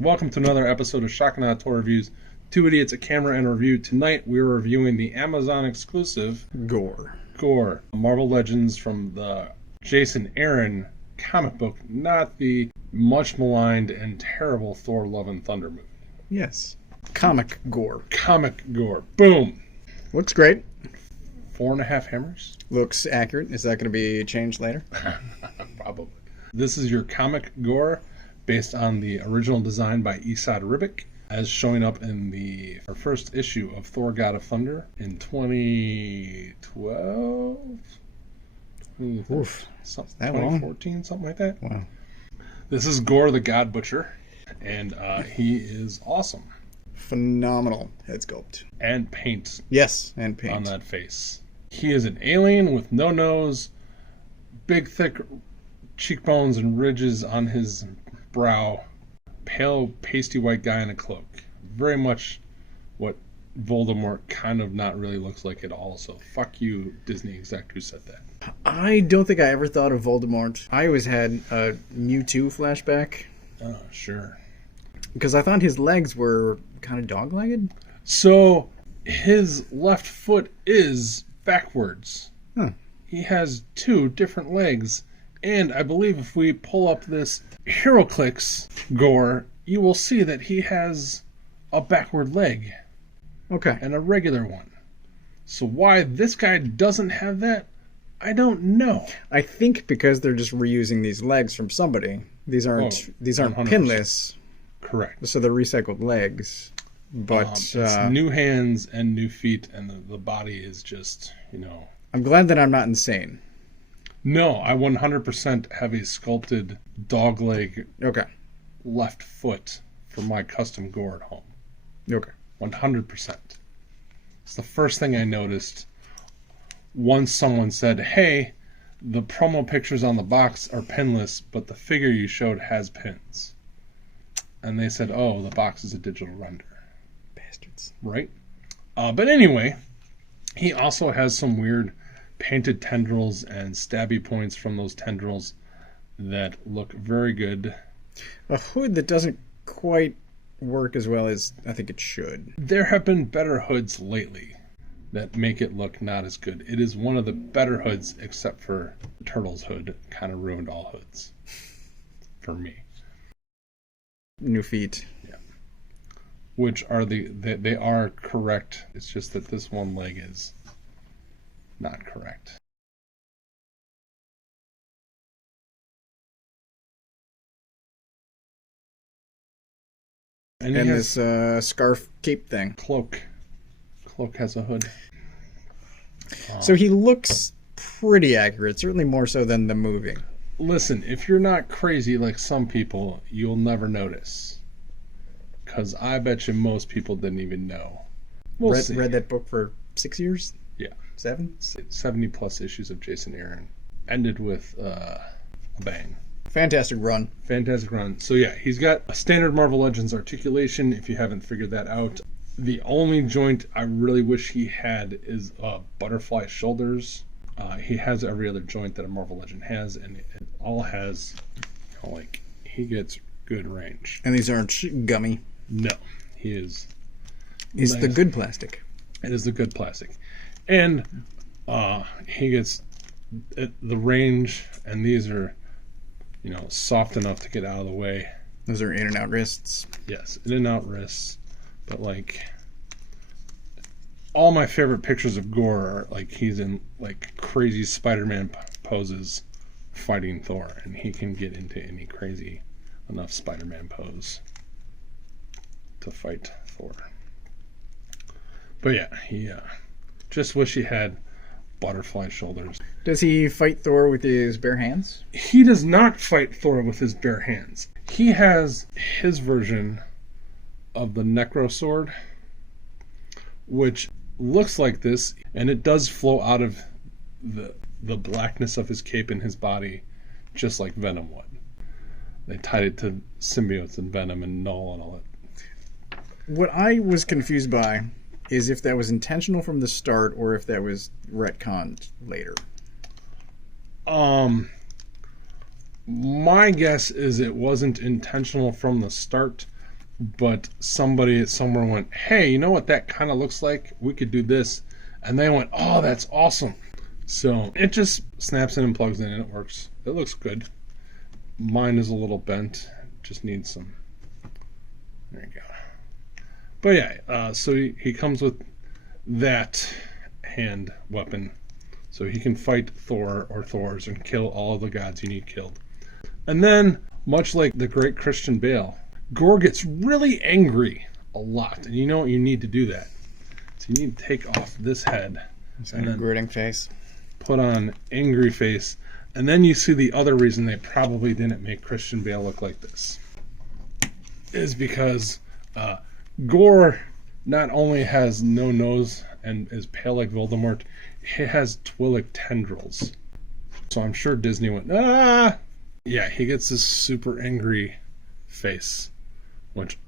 Welcome to another episode of Shock and Awe Toy Reviews. Two idiots, a camera, and a review. Tonight we're reviewing the Amazon exclusive Gorr Marvel Legends from the Jason Aaron comic book, not the much maligned and terrible Thor: Love and Thunder movie. Yes. Comic Gorr. Comic Gorr. Boom. Looks great. 4.5 hammers? Looks accurate. Is that going to be changed later? Probably. This is your Comic Gorr, based on the original design by Esad Ribic, as showing up in the first issue of Thor: God of Thunder in 2012? Oof. 2014, something like that. Wow. This is Gorr the God Butcher, and he is awesome. Phenomenal head sculpt. And paint. Yes, and paint. On that face. He is an alien with no nose, big thick cheekbones and ridges on his brow, pale pasty white guy in a cloak. Very much what Voldemort kind of not really looks like at all. So fuck you, Disney exec who said that. I don't think I ever thought of Voldemort. I always had a Mewtwo flashback. Oh, sure. Because I thought his legs were kind of dog-legged. So his left foot is backwards. Huh. He has two different legs. And I believe if we pull up this HeroClix Gorr, you will see that he has a backward leg. Okay. And a regular one. So why this guy doesn't have that, I don't know. I think because they're just reusing these legs from somebody. These aren't 100%. pinless. Correct. So they're recycled legs. But it's new hands and new feet, and the body is just, I'm glad that I'm not insane. No, I 100% have a sculpted dog leg left foot for my custom Gorr at home. Okay. 100%. It's the first thing I noticed once someone said, hey, the promo pictures on the box are pinless, but the figure you showed has pins. And they said, oh, the box is a digital render. Bastards. Right? But anyway, he also has some weird painted tendrils and stabby points from those tendrils that look very good. A hood that doesn't quite work as well as I think it should. There have been better hoods lately that make it look not as good. It is one of the better hoods, except for Turtle's hood. Kind of ruined all hoods for me. New feet. Yeah. Which are they are correct. It's just that this one leg is not correct. And this scarf cape thing. Cloak has a hood. So he looks pretty accurate, certainly more so than the movie. Listen, if you're not crazy like some people, you'll never notice. Because I bet you most people didn't even know. Read that book for 6 years? Yeah. 7? 70 plus issues of Jason Aaron. Ended with a bang. Fantastic run. Fantastic run. So yeah, he's got a standard Marvel Legends articulation, if you haven't figured that out. The only joint I really wish he had is butterfly shoulders. He has every other joint that a Marvel Legend has, and it all has, he gets good range. And these aren't gummy? No. He is... It's nice. The good plastic. It is the good plastic. And he gets the range, and these are, soft enough to get out of the way. Those are in and out wrists. Yes, in and out wrists. But all my favorite pictures of Gorr are he's in crazy Spider-Man poses fighting Thor, and he can get into any crazy enough Spider-Man pose to fight Thor. But yeah, he just wish he had butterfly shoulders. Does he fight Thor with his bare hands? He does not fight Thor with his bare hands. He has his version of the Necro Sword, which looks like this, and it does flow out of the blackness of his cape and his body, just like Venom would. They tied it to symbiotes and Venom and Null and all that. What I was confused by is if that was intentional from the start or if that was retconned later. My guess is it wasn't intentional from the start, but somebody somewhere went, hey, you know what that kind of looks like? We could do this. And they went, oh, that's awesome. So it just snaps in and plugs in and it works. It looks good. Mine is a little bent. Just needs some. There you go. But yeah, so he comes with that hand weapon. So he can fight Thor or Thors and kill all of the gods you need killed. And then, much like the great Christian Bale, Gorr gets really angry a lot. And you know what? You need to do that. So you need to take off this head. And then gritting face. Put on angry face. And then you see the other reason they probably didn't make Christian Bale look like this. Is because Gorr not only has no nose and is pale like Voldemort, he has Twi'lek tendrils. So I'm sure Disney went, ah! Yeah, he gets this super angry face, which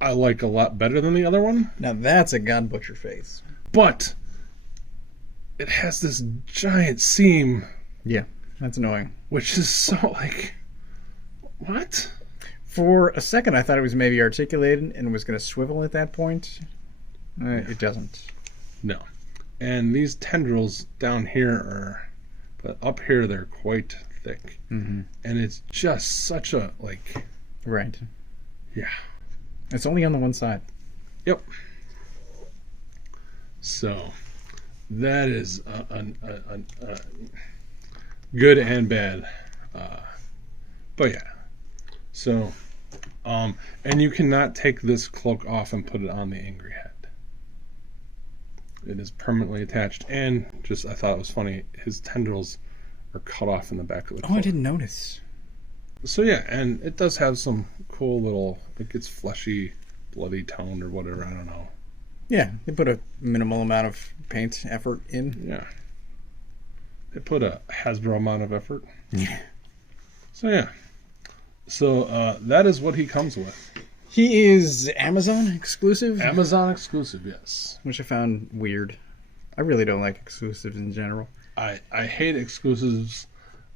I like a lot better than the other one. Now that's a God Butcher face. But it has this giant seam. Yeah, that's annoying. Which is so like, what? For a second, I thought it was maybe articulated and was going to swivel at that point. It doesn't. No. And these tendrils down here are, but up here they're quite thick. Mm-hmm. And it's just such a, like... Right. Yeah. It's only on the one side. Yep. So, that is a good and bad. But yeah. So, and you cannot take this cloak off and put it on the angry head. It is permanently attached. And just, I thought it was funny, his tendrils are cut off in the back of the cloak. Oh, I didn't notice. So yeah, and it does have some cool little, it gets fleshy, bloody toned or whatever, I don't know. Yeah, they put a minimal amount of paint effort in. Yeah. They put a Hasbro amount of effort. Yeah. So yeah. So that is what he comes with. He is Amazon exclusive? Amazon exclusive, yes. Which I found weird. I really don't like exclusives in general. I hate exclusives,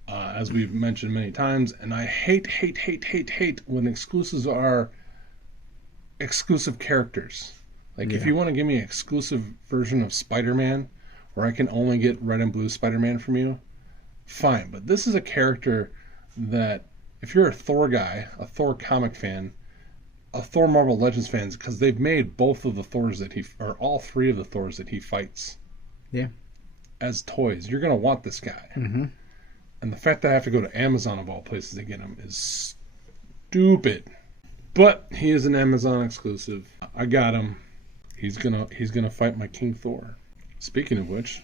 as we've mentioned many times, and I hate when exclusives are exclusive characters. Like, if you want to give me an exclusive version of Spider-Man, where I can only get red and blue Spider-Man from you, fine. But this is a character that, if you're a Thor guy, a Thor comic fan, a Thor Marvel Legends fans, because they've made both of the Thors that or all three of the Thors that he fights. Yeah. As toys. You're going to want this guy. Mm-hmm. And the fact that I have to go to Amazon of all places to get him is stupid. But he is an Amazon exclusive. I got him. He's gonna fight my King Thor. Speaking of which,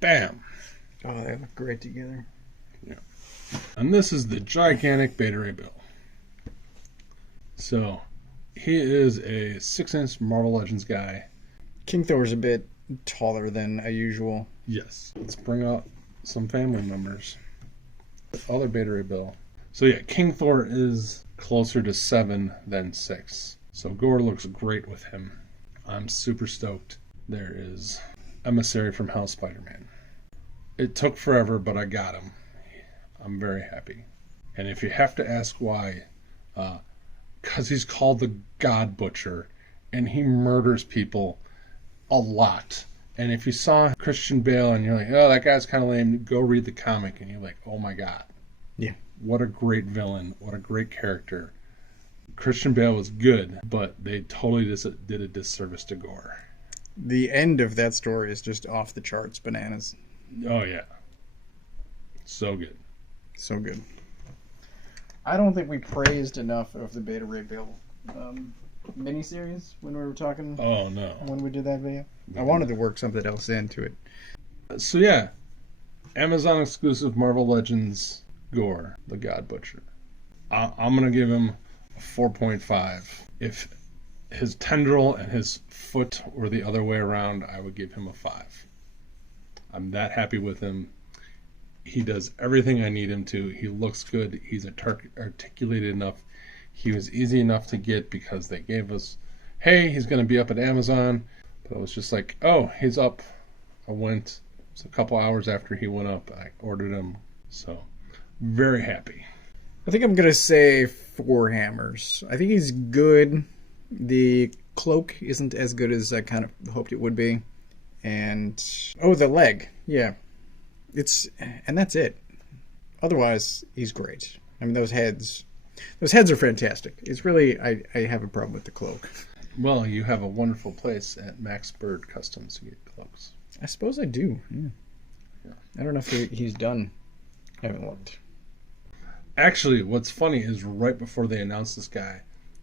bam! Oh, they look great together. Yeah. And this is the gigantic Beta Ray Bill. So, he is a 6-inch Marvel Legends guy. King Thor's a bit taller than usual. Yes. Let's bring out some family members. Other Beta Ray Bill. So yeah, King Thor is closer to 7 than 6. So Gorr looks great with him. I'm super stoked. There is Emissary from Hell Spider-Man. It took forever, but I got him. I'm very happy. And if you have to ask why, because he's called the God Butcher, and he murders people a lot. And if you saw Christian Bale and you're like, oh, that guy's kind of lame, go read the comic, and you're like, oh my God. Yeah. What a great villain. What a great character. Christian Bale was good, but they totally did a disservice to Gorr. The end of that story is just off the charts bananas. Oh, yeah. So good. So good. I don't think we praised enough of the Beta Ray Bill miniseries when we were talking. Oh, no. When we did that video. I wanted to work something else into it. So, yeah. Amazon exclusive Marvel Legends Gorr, the God Butcher. I'm going to give him a 4.5. If his tendril and his foot were the other way around, I would give him a 5. I'm that happy with him. He does everything I need him to. He looks good. He's articulated enough. He was easy enough to get because they gave us, hey, he's going to be up at Amazon. But it was just like, oh, he's up. I went. It was a couple hours after he went up. I ordered him. So, very happy. I think I'm going to say Thor hammers. I think he's good. The cloak isn't as good as I kind of hoped it would be. And the leg. Yeah. And that's it. Otherwise, he's great. I mean, those heads are fantastic. It's really, I have a problem with the cloak. Well, you have a wonderful place at Max Bird Customs to get cloaks. I suppose I do. Yeah. I don't know if he's done. I haven't looked. Actually, what's funny is right before they announced this guy,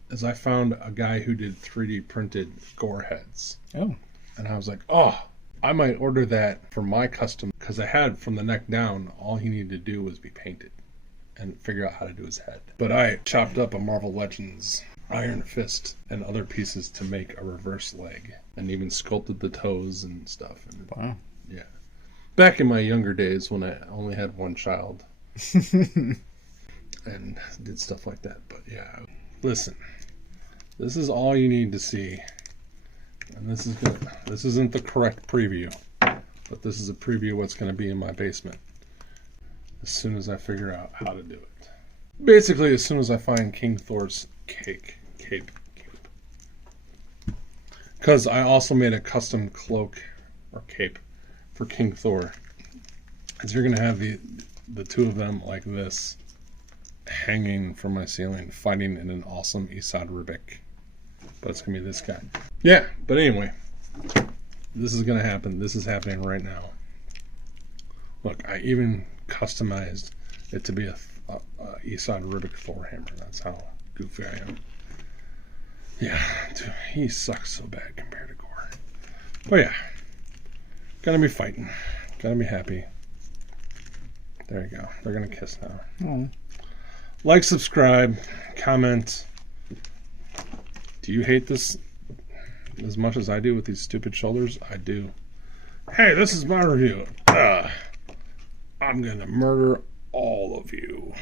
is I found a guy who did 3D printed Gorr heads. Oh. And I was like, oh, I might order that for my custom, because I had from the neck down, all he needed to do was be painted and figure out how to do his head. But I chopped up a Marvel Legends Iron Fist and other pieces to make a reverse leg, and even sculpted the toes and stuff. And, wow. Yeah. Back in my younger days when I only had one child and did stuff like that. But yeah, listen, this is all you need to see. And this isn't the correct preview, but this is a preview of what's going to be in my basement as soon as I figure out how to do it. Basically, as soon as I find King Thor's cape. Because I also made a custom cloak or cape for King Thor. Because you're going to have the two of them like this hanging from my ceiling, fighting in an awesome Isad Ribic. But it's going to be this guy. Yeah, but anyway, this is going to happen. This is happening right now. Look, I even customized it to be a Isad Ribic Thor hammer. That's how goofy I am. Yeah, dude, he sucks so bad compared to Gorr. But yeah, gonna be fighting. Gonna be happy. There you go. They're gonna kiss now. Oh. Like, subscribe, comment. Do you hate this as much as I do with these stupid shoulders? I do. Hey, this is my review. I'm gonna murder all of you.